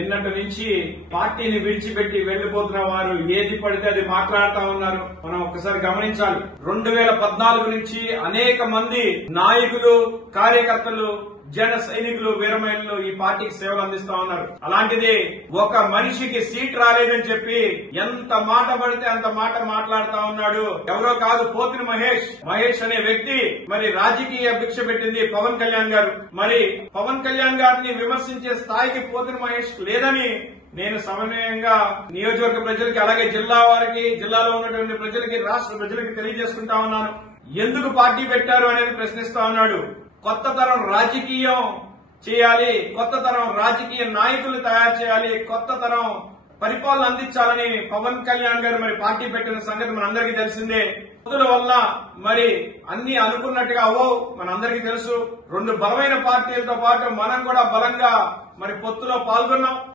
నిన్నటి నుంచి పార్టీని విడిచిపెట్టి వెళ్లిపోతున్న వారు ఏది పడితే అది మాట్లాడుతా ఉన్నారు. మనం ఒక్కసారి గమనించాలి. 2014 నుంచి అనేక మంది నాయకులు, కార్యకర్తలు, జన సైనికులు, వీరమహిళలు ఈ పార్టీకి సేవలు అందిస్తా ఉన్నారు. అలాంటిది ఒక మనిషికి సీట్ రాలేదని చెప్పి ఎంత మాట పడితే అంత మాట మాట్లాడుతా ఉన్నాడు. ఎవరో కాదు, పోతిని మహేష్ అనే వ్యక్తి మరి రాజకీయ భిక్ష పెట్టింది పవన్ కళ్యాణ్ గారు. మరి పవన్ కళ్యాణ్ గారిని విమర్శించే స్థాయికి పోతిని మహేష్ లేదని నేను సమన్వయంగా నియోజకవర్గ ప్రజలకి, అలాగే జిల్లా వారికి, జిల్లాలో ఉన్నటువంటి ప్రజలకి, రాష్ట్ర ప్రజలకి తెలియజేసుకుంటా ఉన్నాను. ఎందుకు పార్టీ పెట్టారు అనేది ప్రశ్నిస్తా ఉన్నాడు. కొత్త తరం రాజకీయం చేయాలి, కొత్త తరం రాజకీయ నాయకులు తయారు చేయాలి, కొత్త తరం పరిపాలన అందించాలని పవన్ కళ్యాణ్ గారు మరి పార్టీ పెట్టిన సంగతి మనందరికీ తెలిసిందే. పొత్తుల వల్ల మరి అన్ని అనుకున్నట్టుగా అవ్వవు, మనందరికీ తెలుసు. రెండు బలమైన పార్టీలతో పాటు మనం కూడా బలంగా మరి పొత్తులో పాల్గొన్నాం.